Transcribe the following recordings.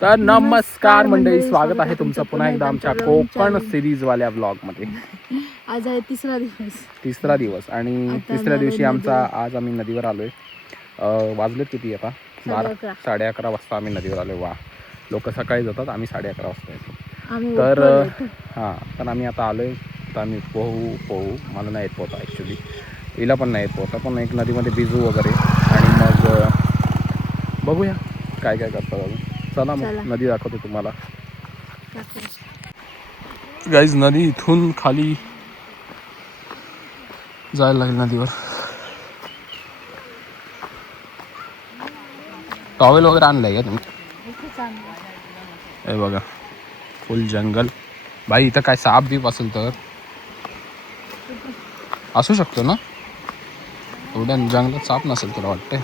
तर नमस्कार मंडळी, स्वागत आहे तुमचं पुन्हा एकदा आमच्या कोकण सिरीज वाल्या ब्लॉग मध्ये. आज आहे तिसरा दिवस आणि तिसऱ्या दिवशी आज आम्ही नदीवर आलोय. वाजलेत किती आता 11:30 वाजता आम्ही नदीवर आलोय. वा, लोक सकाळी जातात, आम्ही 11:30 वाजता येतो. तर आम्ही आता आलोय. तर आम्ही पोहू मला नाही येत पोहता ॲक्च्युली, हिला पण नाही येत पोहता, पण एक नदीमध्ये भिजू वगैरे आणि मग बघूया काय काय करतात अजून. चला मग नदी दाखवतो तुम्हाला. गाईज, नदी इथून खाली जायला लागेल नदीवर. टॉवेल वगैरे आणलंय का तुम्ही? हे बघा, फुल जंगल. भाई इथं काय साप बीप असेल तर असू शकतो ना? एवढ्या जंगलात साप नसेल तुला वाटतंय?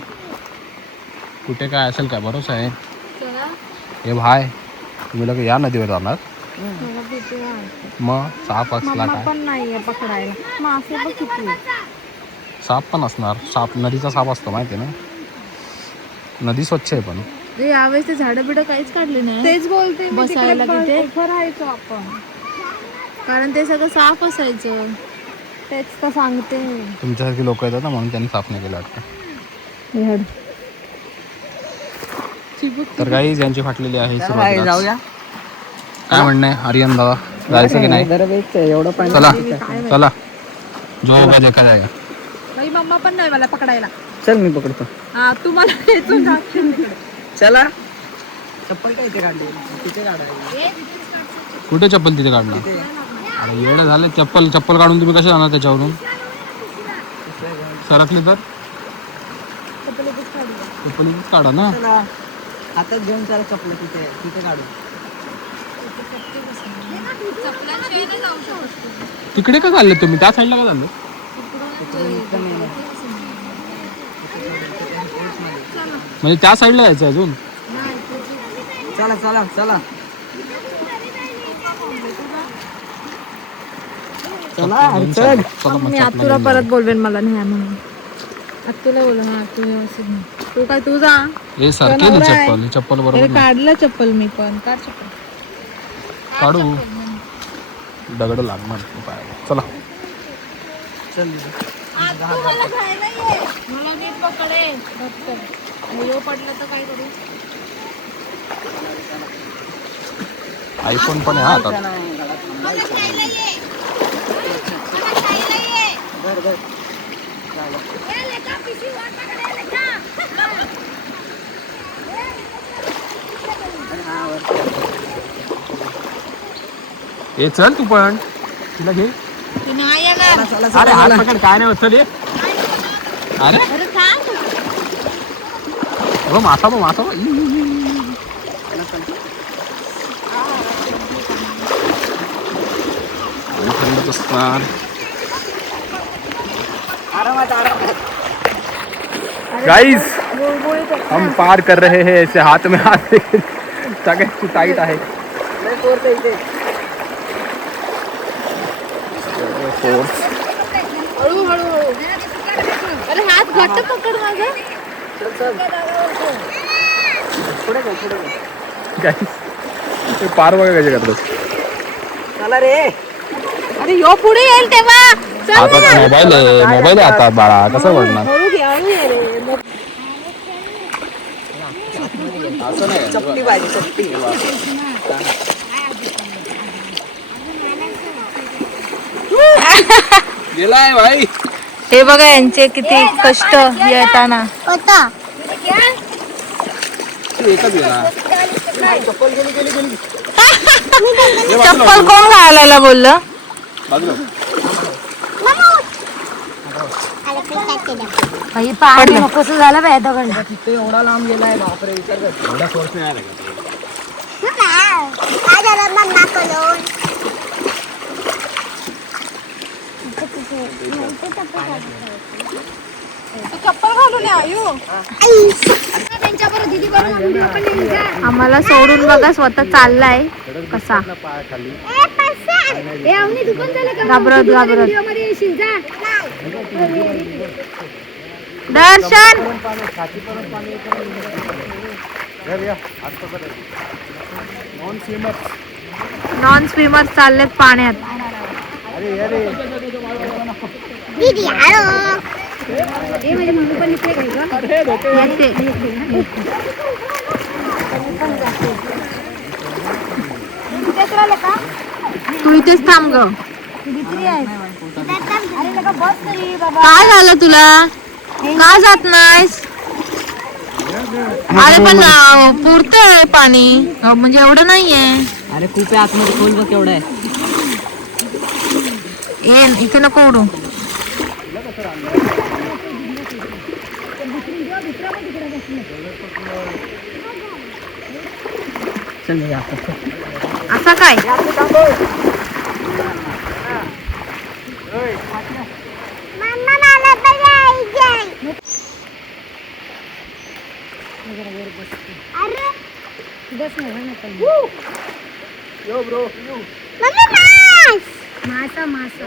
कुठे काय असेल काय भरोसा आहे? हे भाई, तुम्ही लोक या नदीवर जाणार मग साप असला काय? पण नाहीये पकडायला. मासे बघ किती. साप पण असणार. साप नदीचा साप असतो माहिती ना. नदी स्वच्छ आहे पण यावेळेस ते झाडं बिडं काहीच काढले नाही. तेच बोलते बसायला तिथे राहायचो आपण, कारण ते सगळं साफ असायचं. तेच तर सांगते. तुमच्यासारखी लोक येतात ना म्हणून त्यांनी साफ नाही केलं वाटतं. तर काही ज्यांची फाटलेली आहे जाऊया. काय म्हणणं आहे आर्यन दादा, जायचं की नाही? चला चला, जो होगा देखा जाएगा. बाई मम्मा पण नाही मला पकडायला. चल मी पकडतो. हा तुम्हाला चला. चप्पल काय इथे काढली? तिथे काढायला. कुठे चप्पल तिथे काढणार? अरे येडं झालं. चप्पल काढून तुम्ही कसे जाणार त्याच्यावरून? सरकली तर चप्पल इथेच काढा ना. हातात घेऊन चला चप्पल, तिथे काढू. तिकडे का चालले तुम्ही? त्या साईडला का चालले? म्हणजे त्या साईडला जायचं अजून? चला चला चला चला. मी आतुला परत बोलवेन मला नाही म्हणून. आतुला बोल. हा तू व्यवस्थित नाही. तू काय तू जा. हे सारखे चप्पल बरोबर काढलं चप्पल मी पण. काढ चप्पल. काढू, दगड लागणार पायाला. चला चल. मला नीट पकडे. पडलं तर काय करू? आयफोन पण आहे हातात. ए चल तू पण, तिला घे. अरे हात पकड, काय नाही चल ये. अरे मासा थंडच असणार. गाइस, हम पार कर रहे हैं. ऐसे हाथ में हाथ सगळ्याची टाईट आहे. हळू. अरे हात घट्ट पकड माझा. गाइस, ते पार बघा कसे करतात. चला रे. अरे यो पुढे येईल तेव्हा. आता मोबाईल आता बाळा कसं बोलणार? चपली पाहिजे, चपली. गेलाय भाई. हे बघा यांचे किती कष्ट येताना. चप्पल कोण घालायला बोललं? पाणी कसं झालं बाय दगड. तिथे एवढा लांब गेलाय. बापरे, विचार कर. एवढा फोर्स नाही आला का? चप्पल घालून आम्हाला सोडून बघा, स्वतः चाललाय कसा घाबरत. दर्शन नॉन स्विमर चाललेत पाण्यात. येते. तू इथेच थांब ग. काय झालं तुला? का जात नाहीस? अरे पण पुरतंय पाणी, म्हणजे एवढं नाहीये. अरे खूप आहे आतमध्ये, खोल बघ केवढं आहे. इथे नको उडू. असा काय? मासा मासा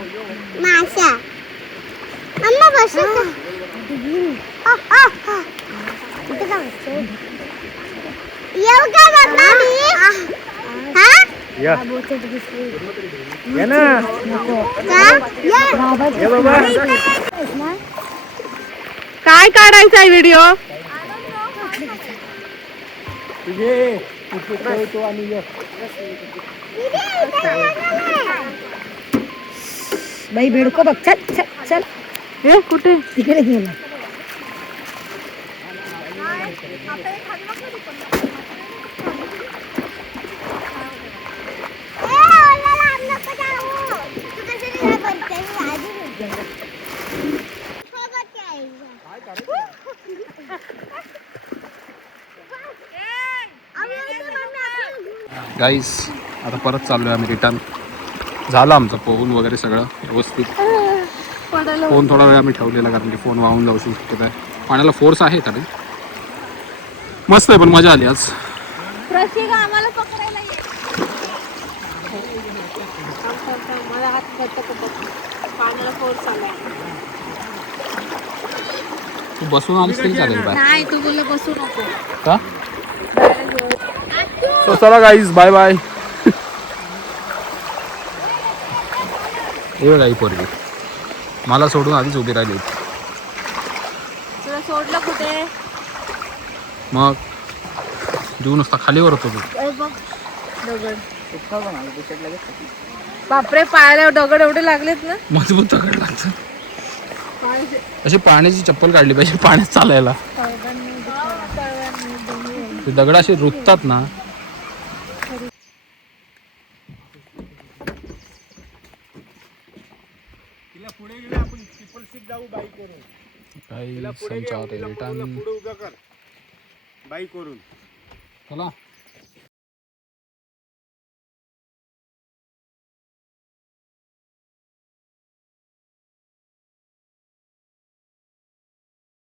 मासा मम्मा बसू येऊ का बाबा मी? हा? ये ना. काय काढायचा आहे व्हिडिओ? बाई बेडको बघ. चल चल चल. ए कुठे? तिकडे गेला. गाईस आता परत चाललोय आम्ही रिटर्न. झालं आमचं पोहून वगैरे सगळं व्यवस्थित. फोन थोडा वेळ आम्ही ठेवलेला कारण की फोन वाहून जाऊ शकतो. आहे पाण्याला फोर्स आहे तरी मस्त आहे, पण मजा आली आज. आम्हाला पकडायला ये. मला हात घट्ट पाण्याला फोर्स आलाय. तू बसून आलीस तरी चालेल. बाय. नाही तू बोलले बसू नको का? सो चला गाईज, बाय बाय. हे बघा ही पोरगी मला सोडून आधीच उभी राहिली होती. तुला सोडलं कुठे? मग जीव नुसता खालीवर होतो तू. दगड. बापरे, पायाला दगड एवढे लागलेत ना. मजबूत दगड लागतं. अशी पाण्याची चप्पल काढली पाहिजे पाण्यात चालायला. ते दगड असे रुततात ना. काही संचार रिटर्न बाईक वरून चला.